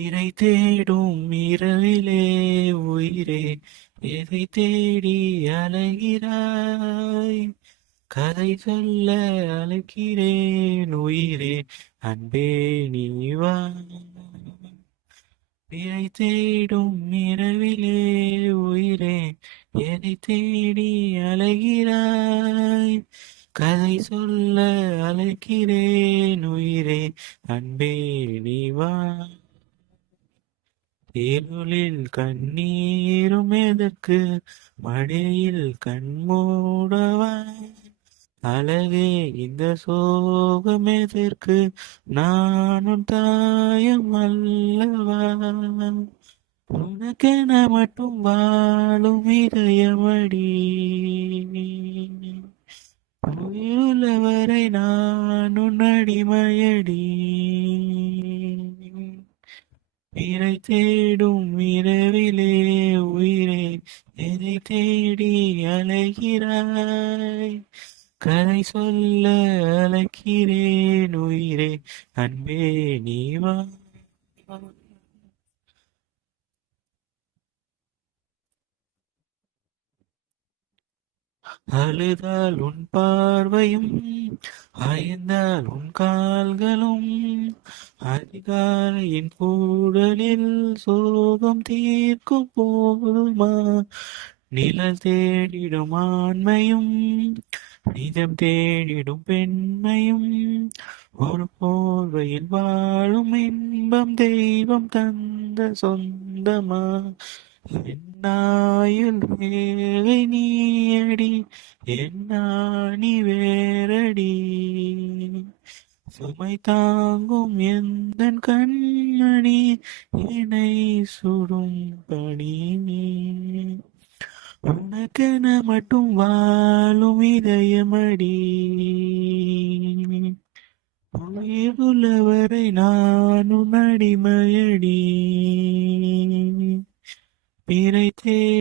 இரை தேடும் இரவிலே உயிரே எதை தேடி அலைகிறாய்? கதை சொல்ல அழைக்கிறேன் உயிரே, அன்பே நீ வா. இரை தேடும் இரவிலே உயிரே எதை தேடி அலைகிறாய்? கதை சொல்ல அழைக்கிறேன் உயிரே, அன்பே நீ வா. இருளில் கண்ணீரும் எதற்கு, மழையில் கண்மூடவா? அழகே இந்த சோகம் எதற்கு, நானும் தாயம் அல்லவா? உனக்கென மட்டும் வாழும் இதயமடி, உயிருள்ளவரை நான் உன் அடிமையடி. இரை தேடும் இரவிலே உயிரே எதை தேடி அலைகிறாய்? கதை சொல்ல அழைக்கிறேன் உயிரே, அன்பே நீ வா. அழுதால் உன் பார்வையும், அயர்ந்தால் உன் கால்களும், அதிகாலையின் கூடலில் சோகம் தீர்க்கும் போதுமா? நிழல் தேடிடும் ஆண்மையும், நிஜம் தேடிடும் பெண்மையும், ஒரு போர்வையில் வாழும் இன்பம் தெய்வம் தந்த சொந்தமா? என்னாயுள் வேலை நீயடி, என்னாணி வேரடி, சுமை தாங்கும் எந்தன் கண்மணி, என்னை சுடும் பணி நீ. உனக்கென மட்டும் வாழும் இதயமடி, உயிருள்ளவரை நான் உன் அடிமையடி. பிறை